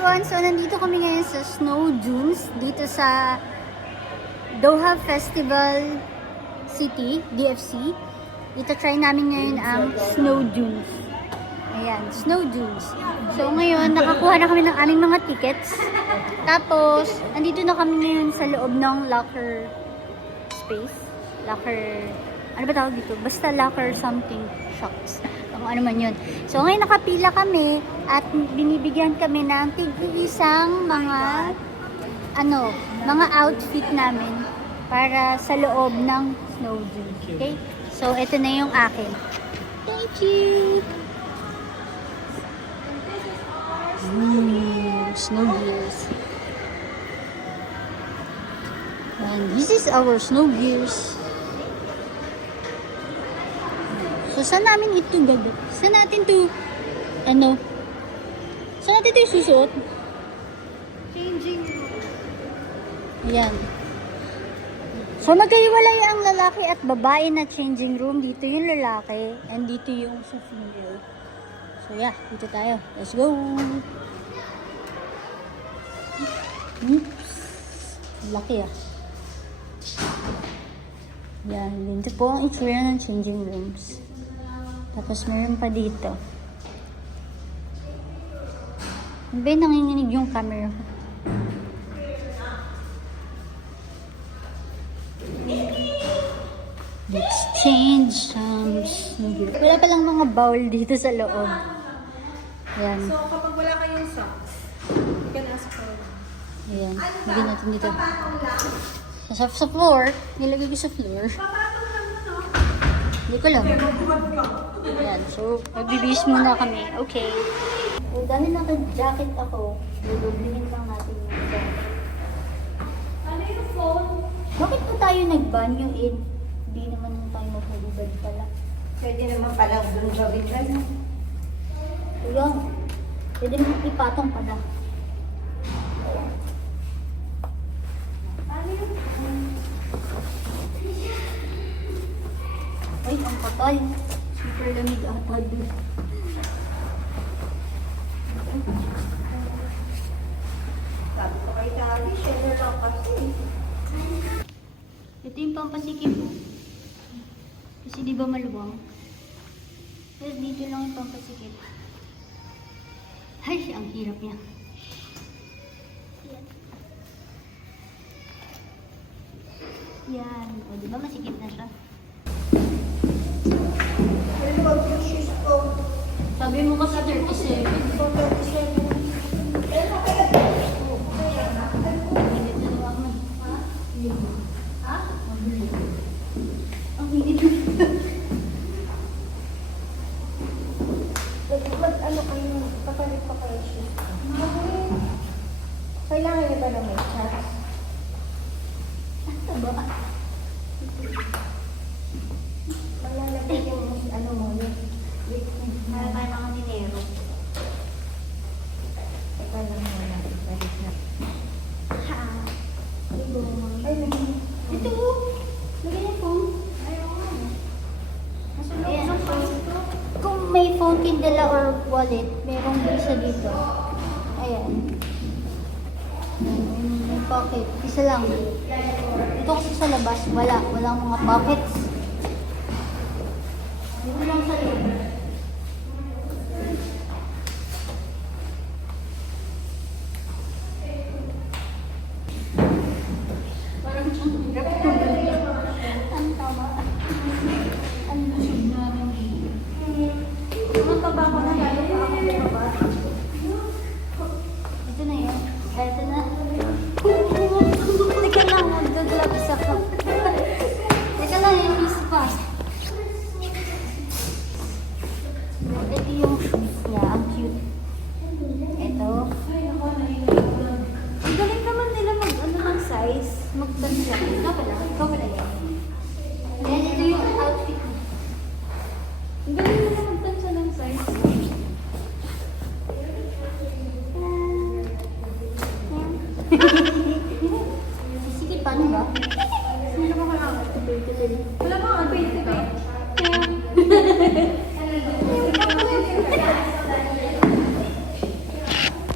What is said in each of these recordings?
everyone! So, nandito kami ngayon sa Snow Dunes dito sa Doha Festival City, DFC. Dito try namin ngayon ang Snow Dunes. Ayan, Snow Dunes. So, ngayon, nakakuha na kami ng aming mga tickets. Tapos, nandito na kami ngayon sa loob ng locker space. Locker, ano ba tawag dito? Basta locker something shops. Kung ano man yun. So, ngayon nakapila kami at binibigyan kami ng tig-isang mga mga outfit namin para sa loob ng Snow Dunes. Okay? So, ito na yung akin. Thank you! Snow gears. And this is our snow gears. So, saan namin ito gagawin? Saan natin ito, saan natin ito isusuot? Changing room. Ayan. So, magkahiwalay ang lalaki at babae na changing room. Dito yung lalaki, and dito yung sa female. So, yeah, dito tayo. Let's go! Oops! Laki ah. Yan, dito po ang itsura ng changing rooms. Tapos meron pa dito. Ano ba yung nanginginig yung camera ko? Let's change some snow. Wala palang mga bowl dito sa loob. Ayan. So, kapag wala kayong socks, you can ask for one. Ayan. Lagyan natin dito. Sa floor. Nilagay ko sa floor. Hindi ko lang. Ayan. So, magbibis muna kami. Okay. So, dahil naka-jacket ako, lulublihin lang natin yung jacket. Ano yung phone? Bakit pa tayo nag-banyo in? Hindi naman tayo maghulubad pala. Pwede naman pala doon gawin ka. Kuya, pwede mo ipatong pala. Ay, ang kapal. Super lamig ata doon. Sabi ko kay Tali, share lang kasi. Ito yung pampasikip mo. Kasi di ba maluwang? Pero dito lang yung pampasikip. Ay, ang hirap niya. Yan. O, di ba masikip na siya? Ano ba yung shoes ko? Sabi mo kasi 37. Ha? Ang hinit. Ano kayo, kapalit pa kayo shoes ko? Kailangan niyo ba na may chat? Ito ba? Malalagay yung ano mo, yung Para tayo mga dinero. Teka lang muna, balik na. Ha? Ay, naman. Ito! Lagyan yung phone. Ayan. Kung may phone, Kindle or wallet, merong isa dito. Ayan. May pocket. Isa lang. Ito kasi sa labas, walang mga pockets. Dito lang sa loob. Parang ang hirap. Ang tama. Ang busog namin dito. Mataba ko na lalo pa ako bumaba. Ito na yun. Ito na. Teka lang, mag-gloves ako. Teka lang, yung isa pa. Ito yung shoes niya. Ang cute. Ito. Ang galing naman nila mag-ano ng size. Magbansa. Ikaw pala. Ikaw pala yan. Then, ito yung outfit niya. Ang galing nila magtansa ng size. Sige, paano ba? Sino ba kaya? Wala ba nga, 20 ba?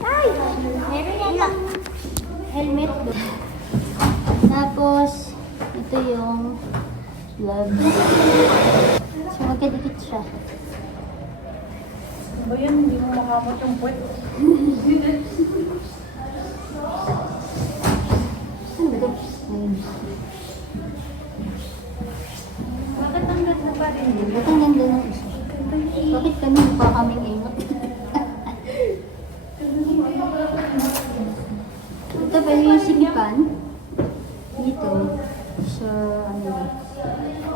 Ay! helmet. Tapos, ito yung gloves. So, magkadikit siya. Ba yan, hindi mo makamot yung puwet. Ano ba ito? Ayun. Bakit ang ganda pa rin? Ba't ang ganda ng isa? Bakit kami pa kaming ingot? Ito pala yung sigipan. Dito. Sa, ano,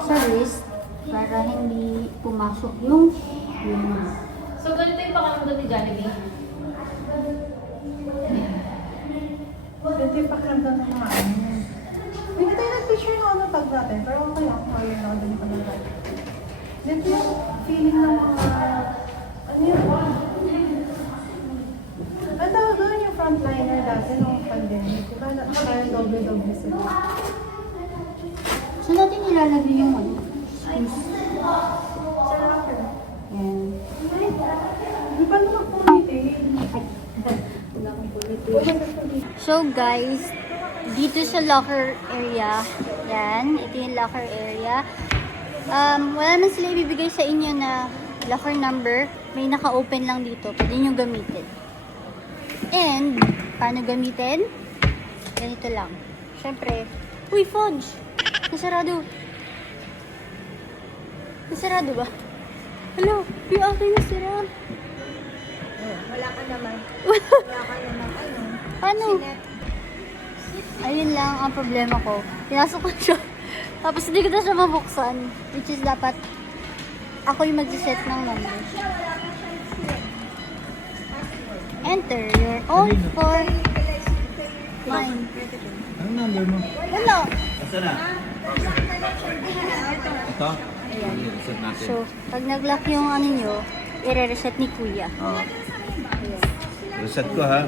sa wrist. Para hindi pumasok yung So, ganito yung pakiramdam ni Jollibee? Ganito yung pakiramdam ng mga ano. Hindi tayo nag-picture ng ano tag natin, pero okay lang. Okay lang, dali pa lang tayo. Ganito yung feeling ng mga... Ano yun? Ang tawag doon yung frontliner dati nung pandemic. Diba? Parang doble-doble sila. So, natin nilalagay yung ano? Sarap yun. Yan. Di ba naman punitin? So guys, dito sa locker area, yan, ito yung locker area. Wala naman sila ibibigay sa inyo na locker number. May naka-open lang dito. Pwede nyo gamitin. And, paano gamitin? Ganito lang. Siyempre, uy, Fudge! Nasarado. Nasarado ba? Hello, yung akin nasira. Wala ka naman. Wala ka naman. Ano? Ayun lang ang problema ko. Pinasok ko siya. Tapos hindi ko na siya mabuksan. Which is dapat ako yung mag-set ng number. Enter your own for mine. Anong number mo? Wala. Asa na? Ito? Ayan. I-reset natin. So, pag nag-lock yung ano nyo, i-reset ni Kuya. Oo. Ayan. Reset ko ha.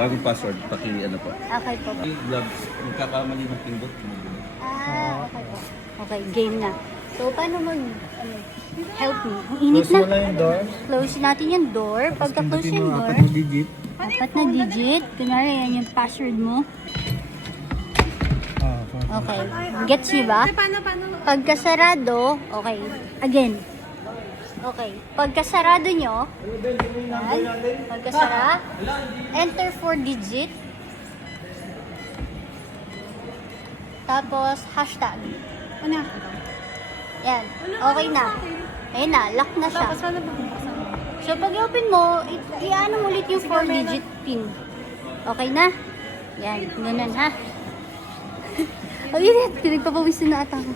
Bagong password. Ano po. Okay po. Gloves. Magkakamali ng pindot. Okay po. Okay, game na. So, paano help me? Ang init Close na. mo lang yung door. Close natin yung door. Pagka-close yung door, apat na digit. 4 na digit. Kunwari, yan yung password mo. Okay. Gets you ba? Paano? Pagkasarado, okay. Again. Okay. Pagkasarado nyo, yan. Pagkasara, enter 4 digit. Tapos, hashtag. Ano? Yan. Okay na. Ayun na, lock na siya. Tapos paano ba bubuksan? So, pag i-open mo, i-ano mo ulit yung 4-digit pin. Okay na? Yan, ganun ha. Oh, init. Pinagpapawisin na ata ako.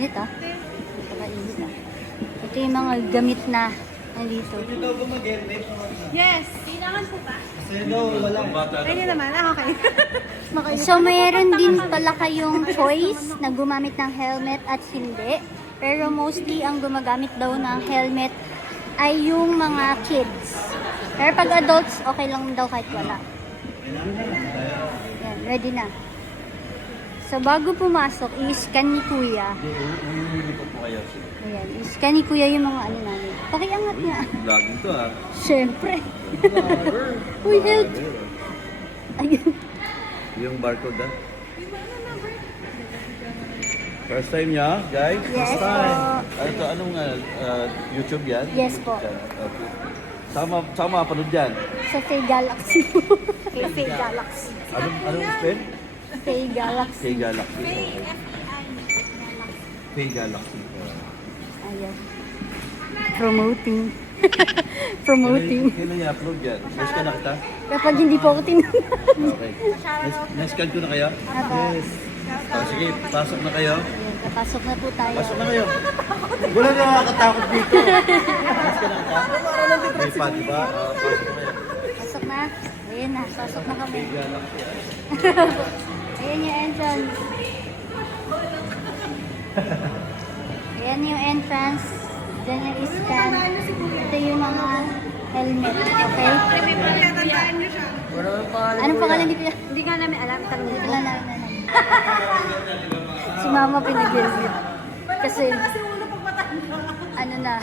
Init ah. Napaka-init ah. Ito yung mga gamit na nandito. Yes! Kailangan po ba? Bata Pwede naman. Okay. So, mayroon din pala kayong choice na gumamit ng helmet at hindi. Pero mostly, ang gumagamit daw ng helmet ay yung mga kids. Pero pag adults, okay lang daw kahit wala. Yan, ready na. So, bago pumasok, i-scan ni Kuya. Hindi po kayo. Ayan, i-scan ni Kuya yung mga ano namin. Pakiangat niya. Vlogging to ha. Siyempre. Uy, help! Ayun. Yung barcode ha. First time niya, guys? Yes First po. time. Ito, anong YouTube yan? Yes po. Okay. Sama mapanood yan. Sa Faye Galaxy. Sa Faye Galaxy. Anong spell? Faye Galaxy. Faye Galaxy. Faye Galaxy. Ayan. Promoting. Promoting. Kailan i-upload yan? Nice ka na kita? Kapag hindi po ako tinanong. Okay. Nice-scan ko na kayo? Yes. Sige, pasok na kayo. Ayan, napasok na po tayo. Pasok na kayo. Wala na nakakatakot dito. Nice ka na kita? May pa, diba? Pasok na kayo. Pasok na. Ayan na, pasok na kami. Faye Galaxy. Ayan yung entrance. Ayan yung entrance. Diyan yung scan. Ito yung mga helmet. Okay? Anong pangalan ni Kuya? Hindi nga namin alam. Hindi ko lang namin alam. Si Mama pinag-visit. Kasi, ano na,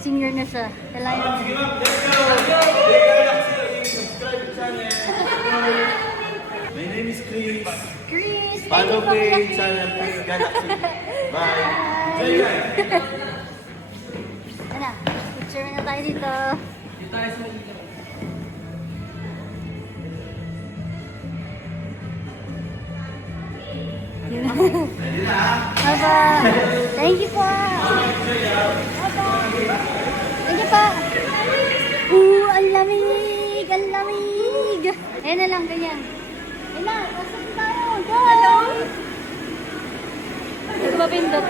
senior na siya. Kailangan na. Follow page, channel, Face Galaxy. Bye. See you guys. Ano? Picture na tayo dito. Aba, thank you po. Aba, thank you po. Ang lamig, ang lamig. Ayan na lang, ganyan. Ayan na, pasok tayo. Go! Hindi ko mapindot.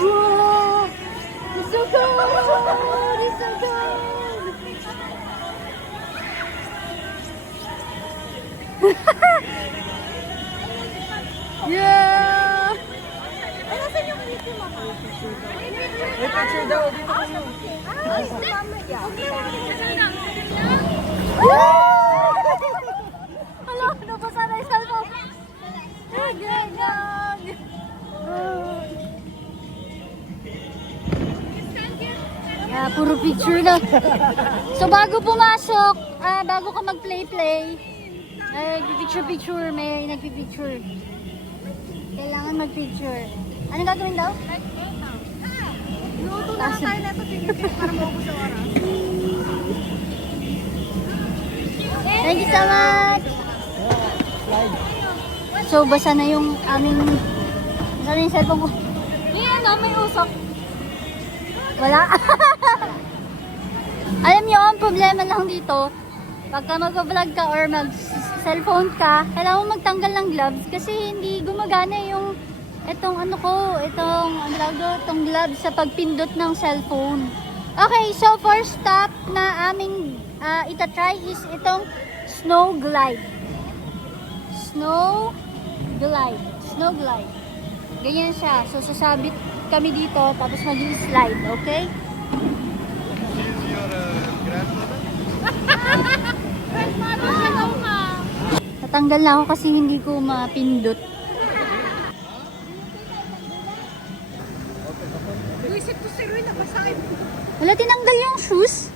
Wow! It's so good! It's so good! Yeah! Ay, nasan yung Mickey Mama? May picture daw. Dito ko yun. Ay, mamaya. Hello, nabasa na yung cellphone. Ganyan. Yeah, puro picture na. So bago pumasok, bago ka mag-play-play, nagpipicture-picture, may nagpipicture. Kailangan mag-picture. Anong gagawin daw? Luto na lang tayo na ito. Tingin para maubos ang oras. Thank you so much! So, basa na yung aming... Basa na yung cellphone ko. May usok. Wala. Alam niyo, ang problema lang dito, pagka mag-vlog ka or mag-cellphone ka, kailangan mo magtanggal ng gloves kasi hindi gumagana yung itong gloves sa pagpindot ng cellphone. Okay, so first stop na aming itatry is itong snow glide. Snow glide. Ganyan siya. So, sasabit kami dito, tapos mag-slide, okay? Tatanggal na ako kasi hindi ko mapindot. Luisip to si Ruy, nabasahin. Wala, tinanggal yung shoes.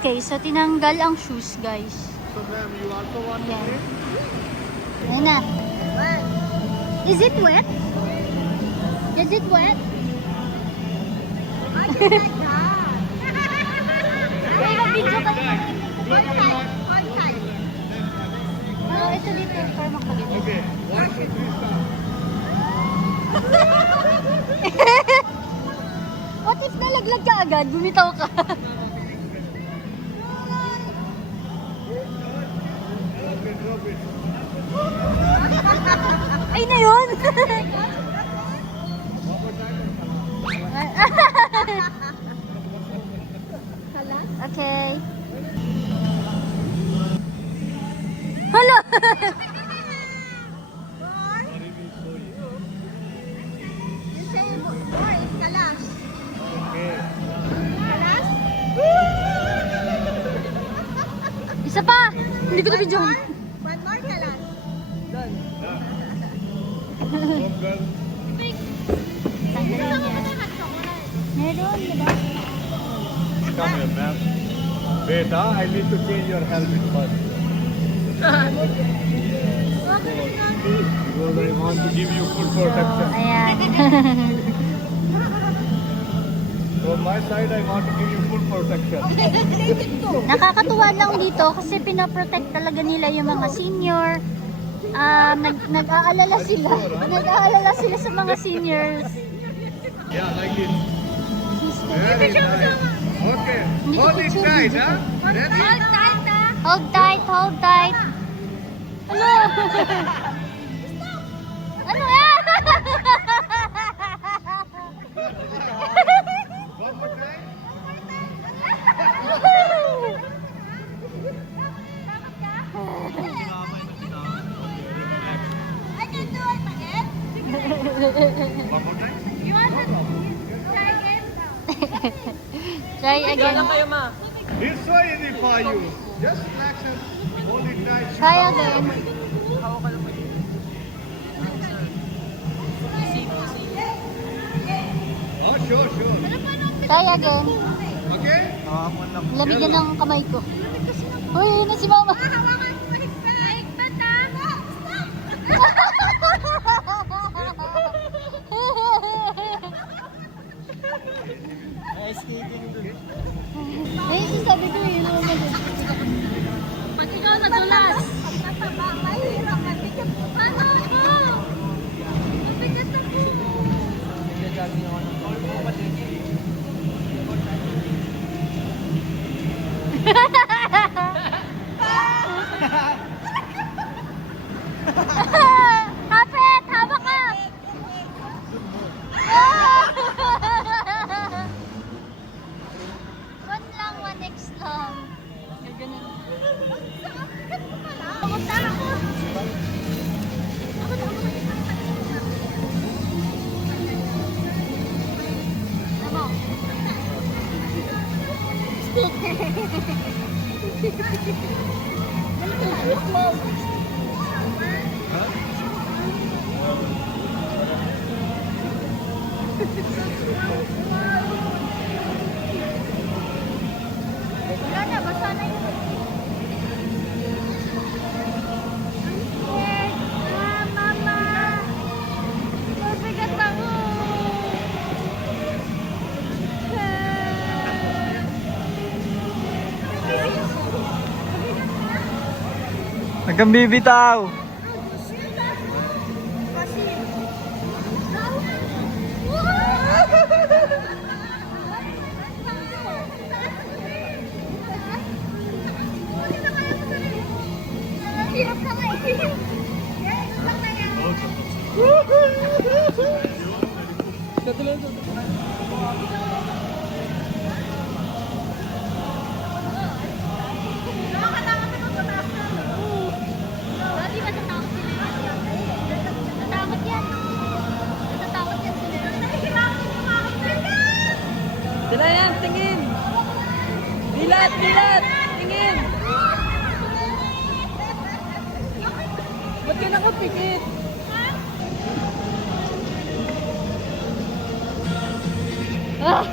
Okay, so tinanggal ang shoes, guys. So ma'am, you also want to Yan. Ayan na. Is it wet? Is it wet? I just like that. Wait, mag-video ka na. One time. Oh, ito dito, para makapagin. Okay, 1, 2, 3, stop. What if nalaglag ka agad? Bumitaw ka. Ay na yun! Okay. Hala! You say, boy, kalas. Okay. Kalas? Isa pa! Hindi ko na-video. One more kalas. Girl. Tanggalin niya. Meron, diba? Come here, ma'am. Wait, I need to change your helmet first. Because I want to give you full protection. Ayan. From my side, I want to give you full protection. Nakakatuwa lang dito kasi pinaprotect talaga nila yung mga senior. Nag-aalala sila. Nag-aalala sila sa mga seniors. Yeah, like this. Very nice. Okay. Hold it tight, huh? Ready? Hold tight, hold tight. Ano? Ano yan? One more time. I can do it again. One more time. You want to try again? Try again. It's so easy for you. Just relax and hold it tight. Try again. Oh, sure, sure. Try again. Okay? Lamigan ng kamay ko. Uy, yun na si mama. Hawakan mo mahigpit. Ay, sabi ko yun naman. Pag ikaw nadulas. Mahirap, mabigat. Paano ako? Mabigat ako. Hapit! Hawak ka! One lang, 1x lang. Ganun. Pumunta ako. Ano? Wala na, basta na yun. Mama! Mabigat ako! Hanggang bibitaw. Hirap ka nga eh. Di ba tatakot sila? Tatakot yan. Natatakot yan sila. Sila yan, tingin! Dilat, dilat! Tingin! Ba't ka nakapikit? Ah!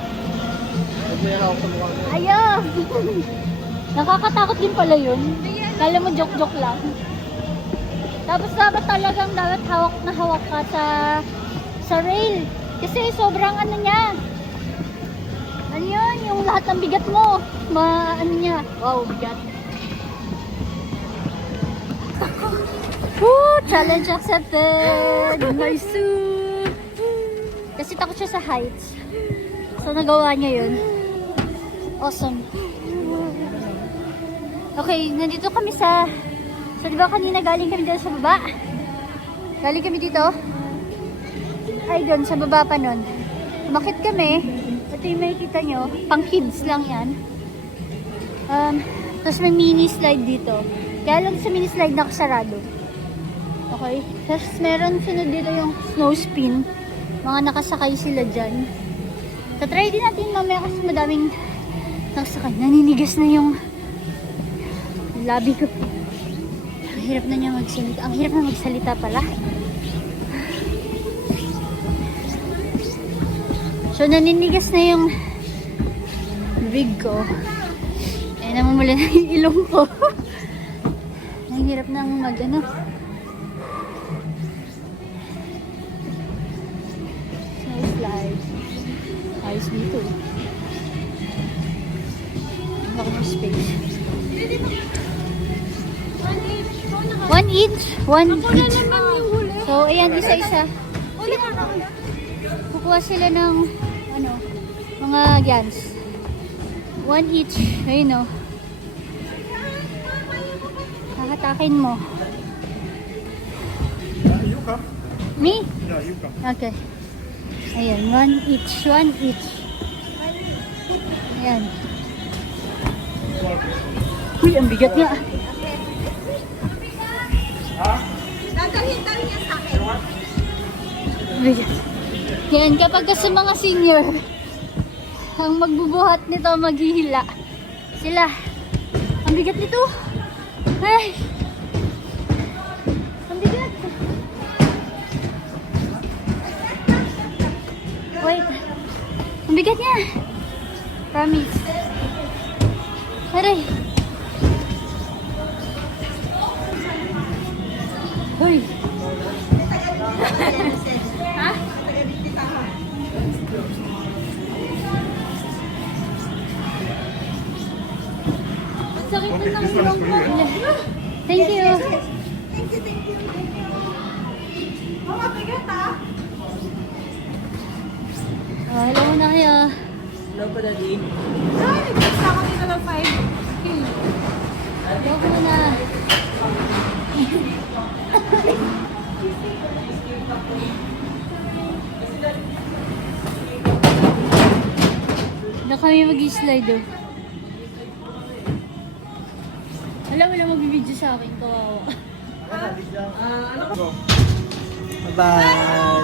Ayaw! Nakakatakot din pala yun. Kala mo joke-joke lang. Tapos dapat hawak na hawak ka sa rail. Kasi sobrang ano niya. Ano yun? Yung lahat ng bigat mo. Ano niya. Wow, bigat. Woo! Challenge accepted! Nice! Kasi takot siya sa heights. So nagawa niya yun. Awesome. Okay, nandito kami sa di ba kanina galing kami dito sa baba? Galing kami dito? Ay, doon, sa baba pa nun. Umakit kami. Ito yung makikita nyo. Pang kids lang yan. Tapos may mini slide dito. Kaya lang sa mini slide nakasarado. Okay? Tapos meron sunod dito yung snow spin. Mga nakasakay sila dyan. Tatry din natin mamaya kasi madaming nakasakay. Naninigas na yung labi ko. Ang hirap na niya magsalita. Ang hirap na magsalita pala. So, naninigas na yung bibig ko. Eh, namumula na yung ilong ko. Ang hirap nang mag-ano. Snow slide. Ayos dito. Baka mo space. 1 each? 1 each. So, ayan, isa-isa. Kukuha sila ng, mga gans. 1 each. Ayun o. Kakatakin mo. You come. Me? Yeah, you come. Okay. Ayan, 1 each. 1 each. Ayan. Uy, ang bigat nga. Dadalhin niya sa akin. Bigat. Yan, kapag kasi mga senior, ang magbubuhat nito, maghihila. Sila. Ang bigat nito. Ay! Ang bigat. Wait. Ang bigat niya. Promise. Aray. Hoy. Ha? ito ng ilong ko. Thank you. Thank you, thank you, thank you. Mama, bigat ah. Hello na kayo. Hello pa, Daddy. Ay, nag-text ako dito ng 5. Hello muna. Na kami mag-slide oh. Wala mag-video sa akin. Kawawa. Bye-bye.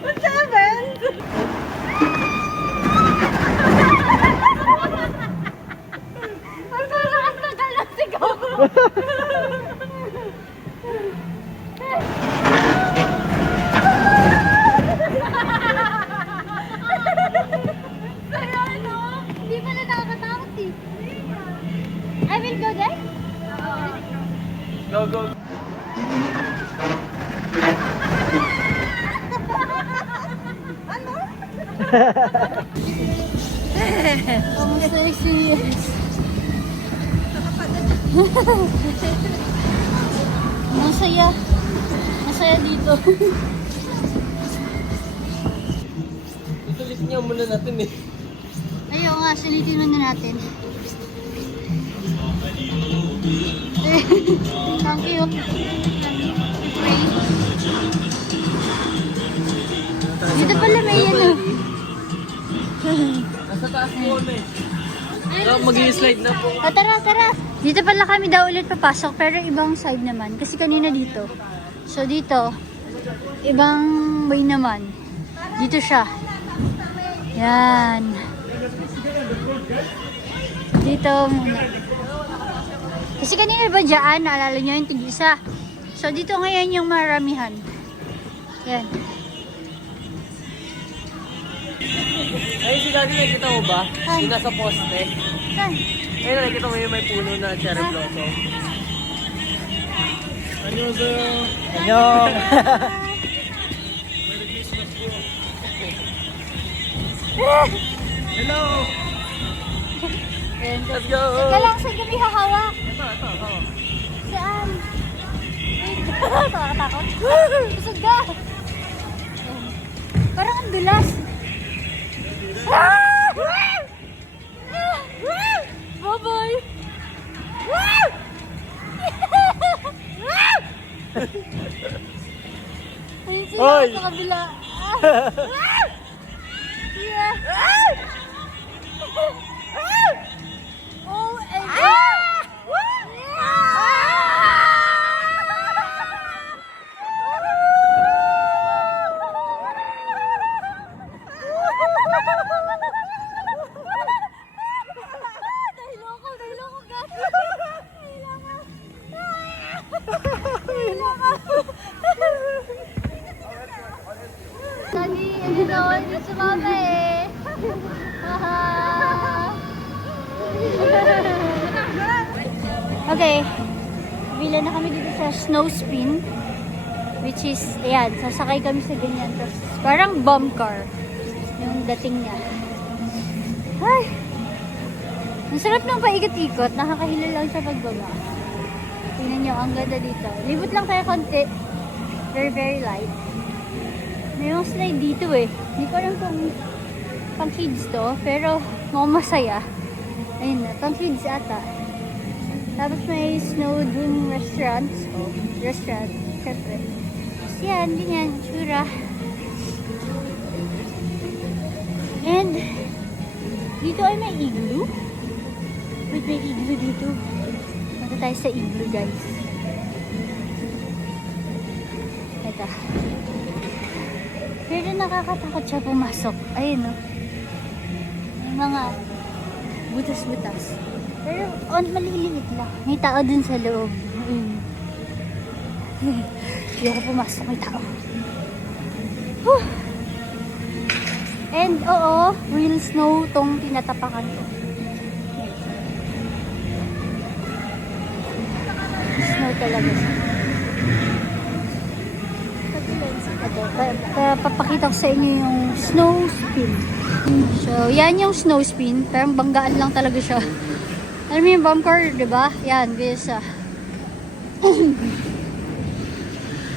What's happened? Ang tagal ng sigaw. Kaya ano? Hindi pala nakakatakot eh. I will go there? Go, go. Almost like serious. Masaya. Masaya dito. Itulis niya muna natin eh. Ayaw nga, salitin muna natin. Thank you. Pray. Dito pala may ano. Nasa taas mo eh. Mag-i-slide na po. Tara. Dito pala kami daw ulit papasok pero ibang side naman. Kasi kanina dito. So dito, ibang way naman. Dito siya. Yan. Dito muna. Kasi kanina ba dyan, naalala nyo yung tig-isa. So dito ngayon yung maramihan. Yan. Ay, si Daddy, nakikita mo ba? Ay. Yung nasa poste. Saan? Ayun, nakikita mo yung may puno na cherry blossom. Annyeong! Hello! Yan. Let's go! Teka lang, saan kami hahawak? Ito. Saan? Wait, nakakatakot. Busog ka. Yan. Parang ang bilas. Bye-bye. Ayun sila Hoy! sa kabila. Yeah. OMG! Dahil ako, gato. Lagi, ano naman, sumama eh. Okay. Bila na kami dito sa snow spin. Which is, ayan, sasakay kami sa ganyan. Tapos, parang bomb car. Yung dating niya. Ay! Ang sarap ng paikot-ikot. Nakakahilo lang sa pagbaba. Tingnan nyo, ang ganda dito. Libot lang tayo konti. Very light. May yung slide dito eh. Hindi ko alam kung pang kids to. Pero, mukhang masaya. Ayun na, pang kids ata. Tapos may snow dune restaurants. Oh, restaurant. Siyempre. Tapos yan, ganyan. Tsura. And, dito ay may igloo. Wait, may igloo dito. Ito tayo sa igloo, guys. Ito. Pero nakakatakot siya pumasok. Ayun, no? May mga butas-butas. Pero maliliit lang. May tao dun sa loob. Ayun. Hindi ako pumasok. May tao. Whew. And oo, real snow tong tinatapakan ko. Snow talaga siya. Ito, papakita ko sa inyo yung snow spin. So, yan yung snow spin. Parang banggaan lang talaga siya. Alam mo yung bumper, di ba? Yan, bisa.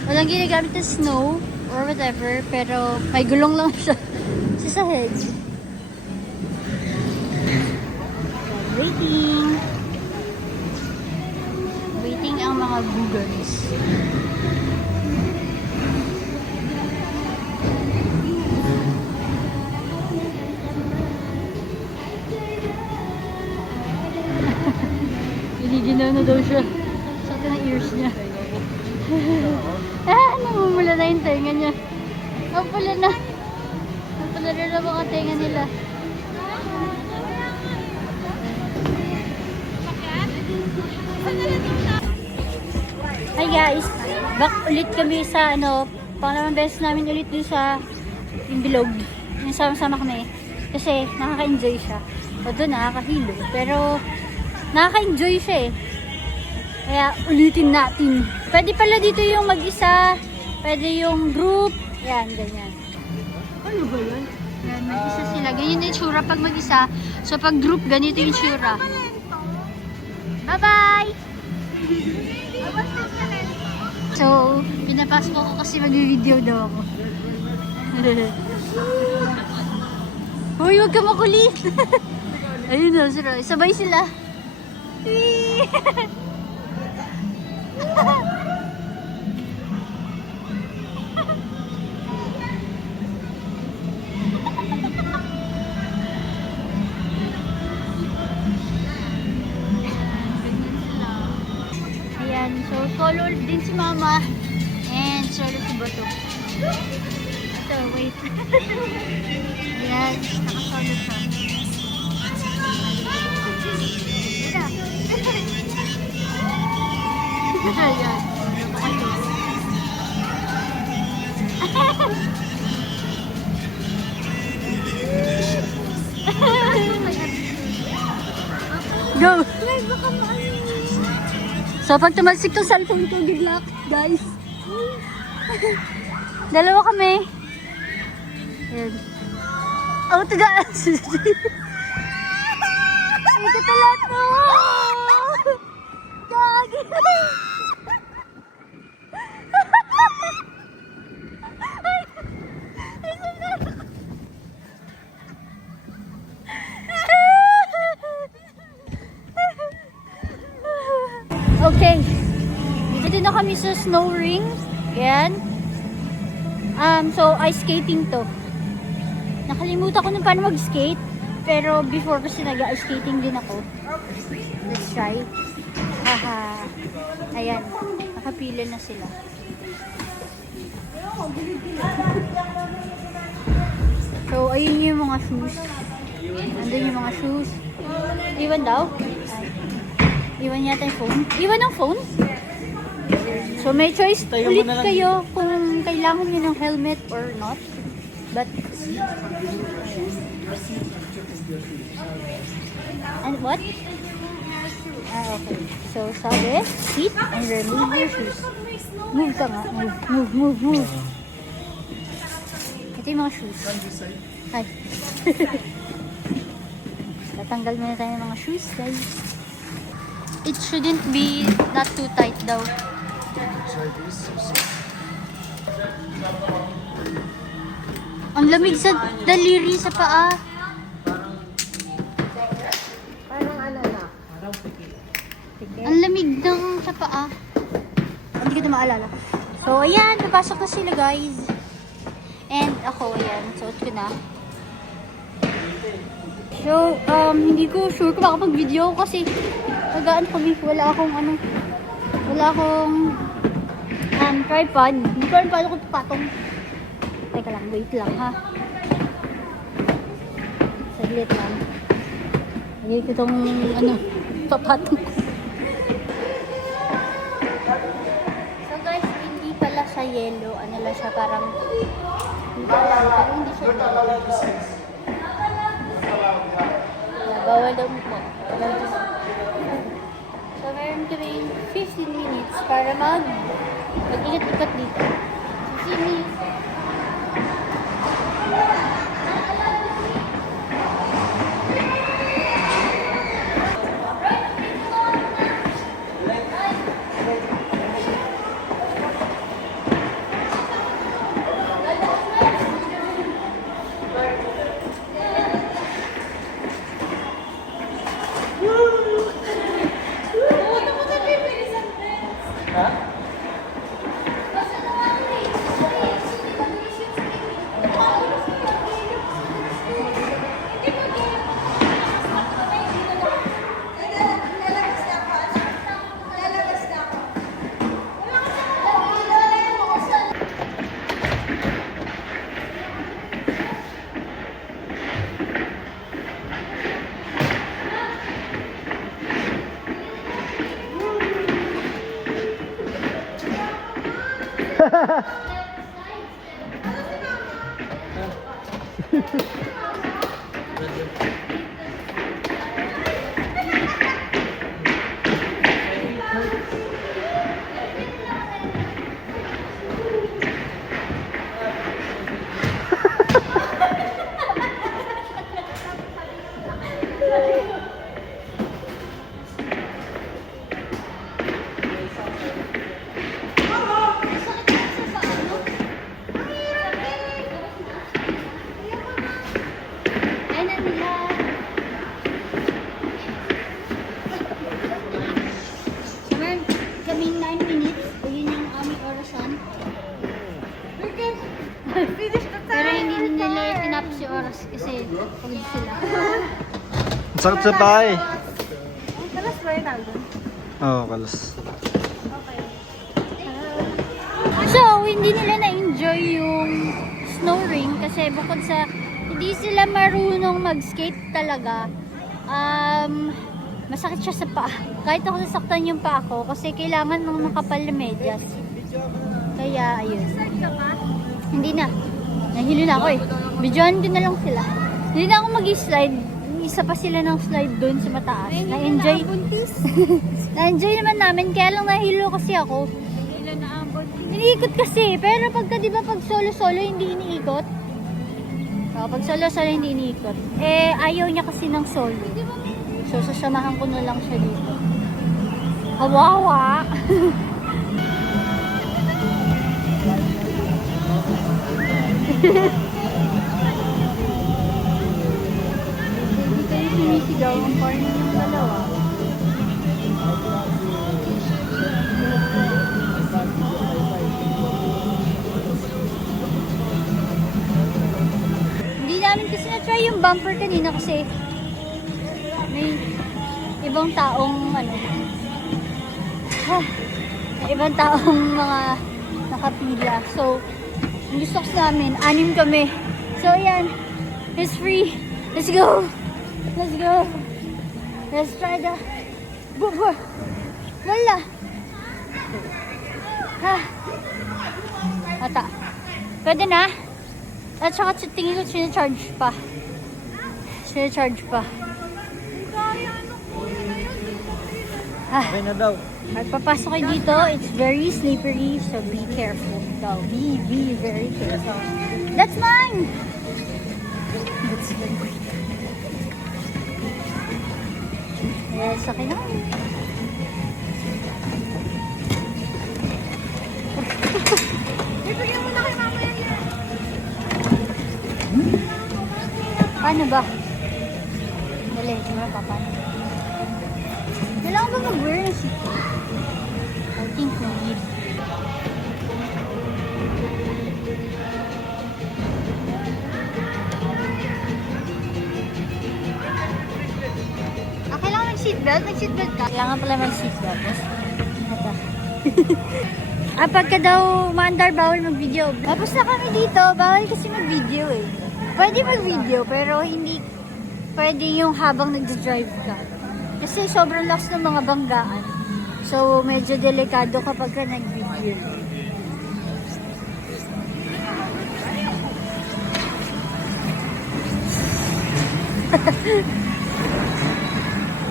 Walang ginagamit na snow or whatever, pero may gulong lang siya sa head. Waiting. Waiting ang mga googans. Ginaw na daw siya. Sakit na ears niya. Namumula na yung tenga niya. Ang pula na. Ang pula na lang mga tenga nila. Hi guys! Back ulit kami sa pangalawang beses namin ulit dun sa yung bilog. Yung sama-sama kami. Kasi nakaka-enjoy siya. O doon nakakahilo. Pero nakaka-enjoy siya eh. Kaya ulitin natin. Pwede pala dito yung mag-isa. Pwede yung group. Yan, ganyan. Ano ba yan? Yan, mag-isa sila. Ganyan yung tsura pag mag-isa. So pag group, ganito yung tsura. Bye-bye! So, pinapasok ko kasi mag-video daw ako. Hoy, huwag ka makulit! Ayun na, sabay sila. Ayan, so solo din si Mama and solo si Bato. Ito, wait. Ayan, nakasolo siya. Ayan. Go! So, pag tumalsik tong cellphone ko, good luck, guys. Dalawa kami. Ayan. Oh, tagas! Ay, katalat mo! Gagi! Okay. Dito na kami sa snow ring. Ayan. So, ice skating to. Nakalimutan ko na paano mag-skate. Pero before kasi nag-ice skating din ako. Let's try. Haha. Ayan. Nakapila na sila. So, ayun yung mga shoes. Andun yung mga shoes. Iwan daw. Ay. Iwan yata yung phone. Iwan ang phone? So, may choice ulit kayo kung kailangan nyo ng helmet or not. But, and what? Okay. So, sabi, sit and remove your shoes. Move ka nga. Move. Ito yung mga shoes. Ay. Tatanggal muna tayo ng mga shoes, guys. It shouldn't be not too tight daw. Ang lamig sa daliri sa paa. Parang ano na? Ang lamig ng sa paa. Hindi ko na maalala. So, ayan. Napasok na sila, guys. And ako, ayan. Suot ko na. So, hindi ko sure kung makapag-video kasi Nagaan kami. Wala akong tripod. Hindi ko alam paano ko patong. Teka lang, wait lang ha. Saglit lang. Lagay ko itong papatong ko. So guys, hindi pala siya yellow. Ano lang siya, parang pero hindi siya yellow. Bawal daw po. So meron kami 15 minutes para mag-ingat-ikat dito. 15 minutes. Pero hindi nila tinap si oras kasi pagod sila. Ang sarap sa bahay. Kalas ba yun, Aldo? Oo, kalas. So, hindi nila na-enjoy yung snow ring kasi bukod sa hindi sila marunong mag-skate talaga, masakit siya sa paa. Kahit ako nasaktan yung paa ko kasi kailangan ng makapal na medyas. Kaya, ayun. Hindi na. Nahilo na ako eh. Videoan ko na lang sila. Hindi na ako mag-slide. Isa pa sila ng slide doon sa mataas. Na-enjoy. Na-enjoy naman namin. Kaya lang nahilo kasi ako. Iniikot kasi. Pero pagka diba pag solo-solo hindi iniikot. Pag solo-solo hindi iniikot. Eh ayaw niya kasi ng solo. So sasamahan ko na lang siya dito. Kawawa. Hindi kayo sinisigaw ang partner ng dalawa. Hindi namin kasi na-try yung bumper kanina kasi may ibang taong may ibang taong mga nakapila. So, ang gusto ko namin, 6 kami. So, ayan. It's free. Let's go. Let's go. Let's try the... Wala. Ha. Ata. Pwede na. At saka tingin ko sinacharge pa. Sinacharge pa. Okay na daw. Magpapasok kayo dito, it's very slippery, so be careful daw. Be very careful. That's mine! That's mine. Yes, okay na. Bibigyan mo na kay mama yan. Paano ba? Dali, hindi mo paano. Kailangan ba mag-wear ng seatbelt? I think no need. Kailangan seatbelt? Nag-seatbelt ka? Kailangan pala mag-seatbelt. Pagka daw maandar, bawal mag-video. Tapos na kami dito, bawal kasi mag-video eh. Pwede mag-video, pero hindi pwede yung habang nag-drive ka. Kasi sobrang lakas ng mga banggaan. So, medyo delikado kapag ka nag-video.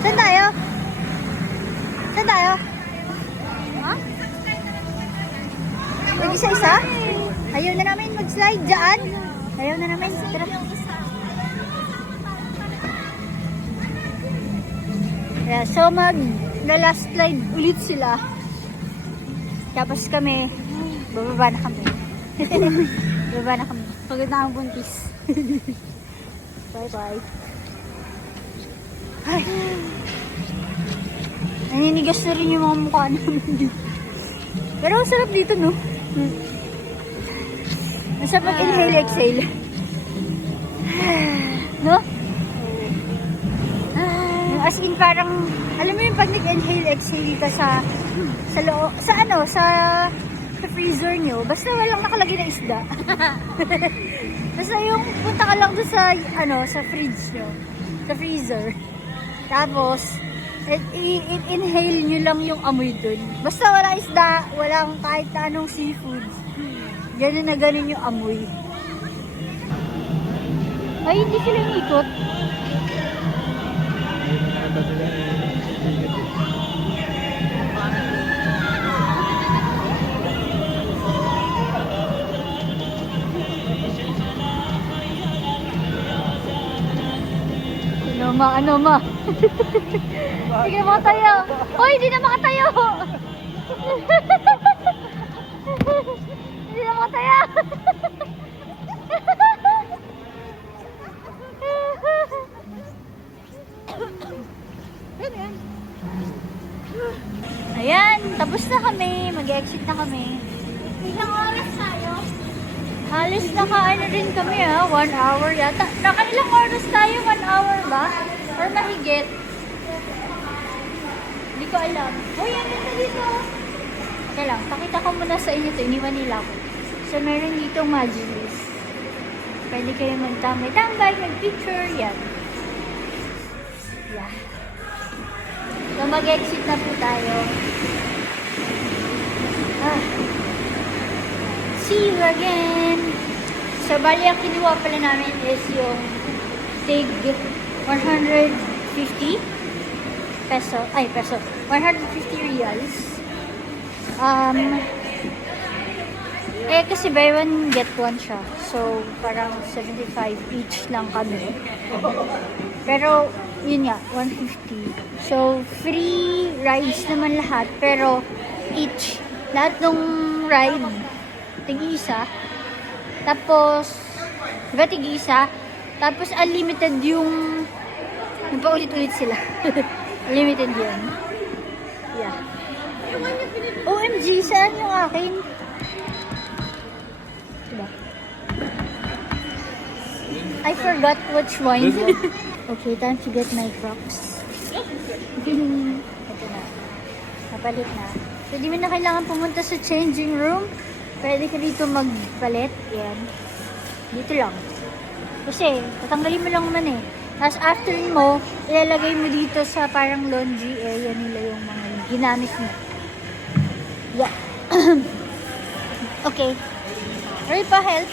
Saan tayo? Saan tayo? Ha? Mag-isa-isa? Ayaw na namin mag-slide dyan. Ayaw na namin. Tara. Yeah, so mag-last slide ulit sila. Tapos kami, bababa na kami. Bababa na kami. Pagod na ang buntis. Bye-bye. Ay. Naninigas na rin yung mga mukha namin. Pero ang sarap dito, no? Ang sarap mag-inhale, exhale. No? As in parang, alam mo yung pag nag-inhale, exhale ka sa freezer nyo, basta walang nakalagay na isda. Basta yung punta ka lang doon sa fridge nyo, sa freezer. Tapos, inhale nyo lang yung amoy dun. Basta wala isda, walang kahit na anong seafood. Ganun na ganun yung amoy. Ay, hindi sila ikot. Ano ma? Sige na makatayo. Hoy, hindi na makatayo. Hindi na makatayo. Ayan, tapos na kami. Mag-exit na kami. Ilang oras tayo? Halos naka-ano rin kami 1 hour yata. Naka-ilang oras tayo? 1 hour ba? Or mahigit? Hindi ko alam. Oh, yan na dito. Okay lang, pakita ko muna sa inyo ito. Iniwan nila ako. So, meron ditong Majlis. Pwede kayo magtambay-tambay, mag-picture, yan. Yeah. So, mag-exit na po tayo. See you again! So, bali ang kinuha pala namin is yung tig 150 peso. 150 reals. Kasi buy one, get one siya. So, parang 75 each lang kami. Pero, yun nga, 150. So, free rides naman lahat. Pero, lahat ng ride, tig-isa. Tapos, diba tig-isa? Tapos, unlimited yung paulit-ulit sila. Unlimited yun. Yeah. OMG, saan yung akin? Diba? I forgot which one. Okay, time to get my Crocs. Ito na. Napalit na. So, di mo na kailangan pumunta sa changing room. Pwede ka dito magpalit. Yan. Dito lang. Kasi, tatanggalin mo lang naman eh. Tapos after mo, ilalagay mo dito sa parang laundry area nila yung mga ginamit mo. Yeah. Okay. Ready pa, help?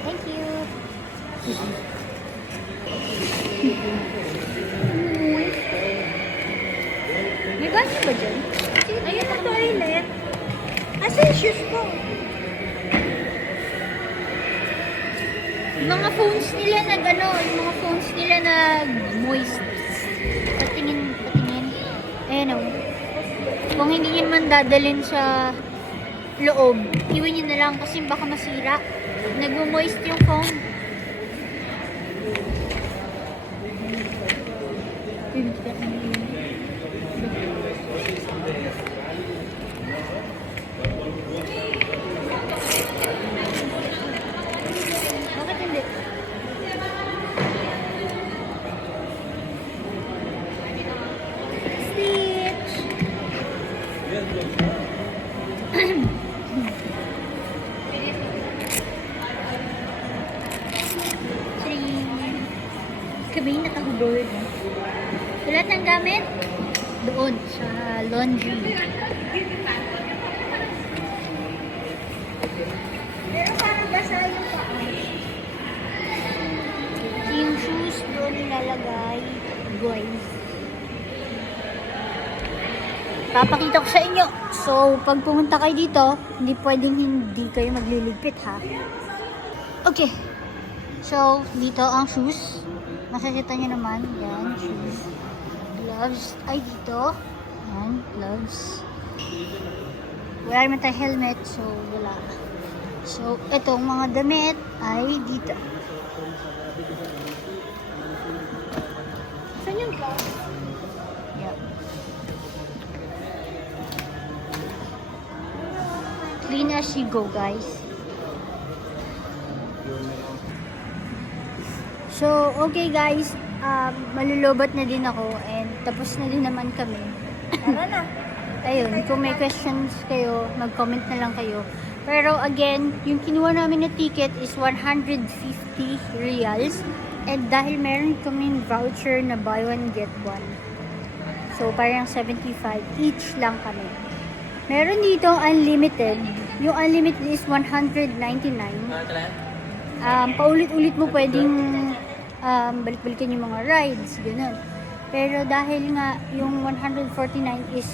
Thank you. May ganyo ba dyan? Ayun ang toilet. Asa yung shoes ko? Mga phones nila mga phones nila moist. Patingin. Ayan o. Kung hindi nyo naman dadalhin sa loob, iwan nyo na lang kasi baka masira. Nag-moist yung phone. Lahat ng gamit, doon sa laundry. Pero parang basa yung paa. Yung shoes doon nilalagay, guys. Papakita ko sa inyo. So, pag pumunta kayo dito, hindi pwedeng hindi kayo magliligpit, ha? Okay. So, dito ang shoes. Masasita nyo naman. Yan, shoes. Gloves. Ay, dito. Yan, gloves. Wala naman tayo helmet, so wala. So, itong mga damit ay dito. Saan yung gloves? Yeah. Clean as you go, guys. So, okay guys, malulobot na din ako and tapos na din naman kami. Tara na. Ayun, kung may questions kayo, mag-comment na lang kayo. Pero again, yung kinuha namin na ticket is 150 reals. And dahil meron kaming voucher na buy one get one. So, parang 75 each lang kami. Meron dito unlimited. Yung unlimited is 199. Paulit-ulit mo pwedeng balik-balikan yung mga rides, gano'n. Pero dahil nga yung 149 is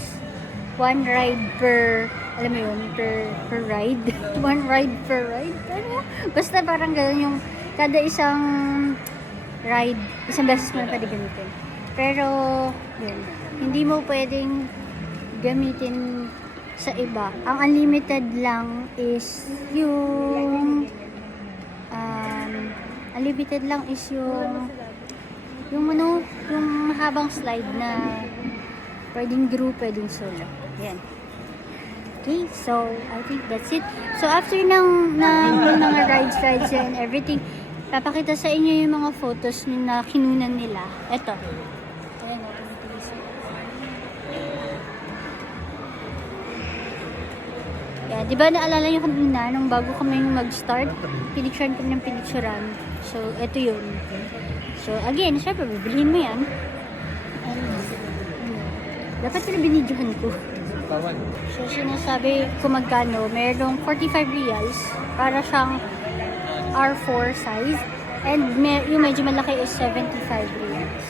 one ride per, alam mo yun, per ride. One ride per ride. Ano? Basta parang gano'n yung kada isang ride, isang beses mo na pwede gamitin. Pero, yun, hindi mo pwedeng gamitin sa iba. Ang unlimited lang is yung unlimited lang is yung ano, yung habang slide na pwedeng group, pwedeng solo. Yan. Okay, so I think that's it. So after ng mga rides and everything, papakita sa inyo yung mga photos na kinunan nila. Ito. Ayan, yeah, di ba naalala nyo kanina nung bago kami mag-start, pinicturean kami ng pinicturean. So, ito yun. So, again, syempre, bibilihin mo yan. And, dapat sila binidyohan ko. So, sinasabi ko magkano, merong 45 reals para siyang R4 size. And yung medyo malaki is 75 reals.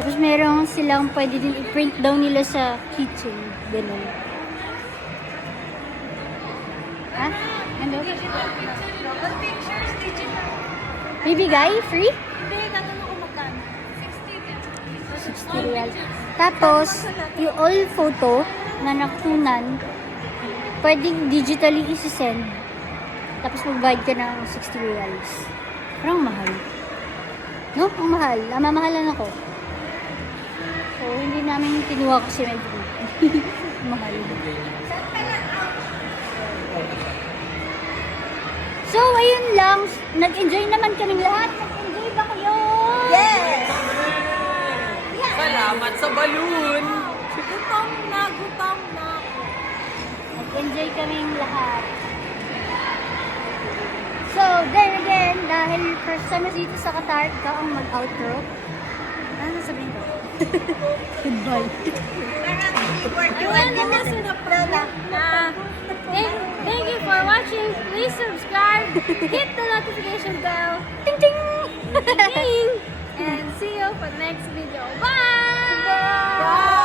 Tapos merong silang pwede din i-print daw nila sa kitchen. Ganun. Ha? Ano? Bibigay? Free? Hindi, tatanong ko magkano. 60 reals. Tapos, yung all photo na nakunan, pwedeng digitally isi-send. Tapos magbayad ka ng 60 reals. Parang mahal. No? Ang mahal. Mamahalan ako. So, hindi namin kinuha kasi medyo mahal. So, ayun lang. Nag-enjoy naman kaming lahat. Nag-enjoy ba kayo? Yes! Salamat sa balloon! Gutom na ako. Nag-enjoy kaming lahat. So, there again, dahil first time na dito sa Qatar, ikaw ang mag-outro. Ano sabihin ko? Goodbye. Thank you for watching. Please subscribe. Hit the notification bell. Ting ting! Ding! And see you for the next video. Bye! Bye!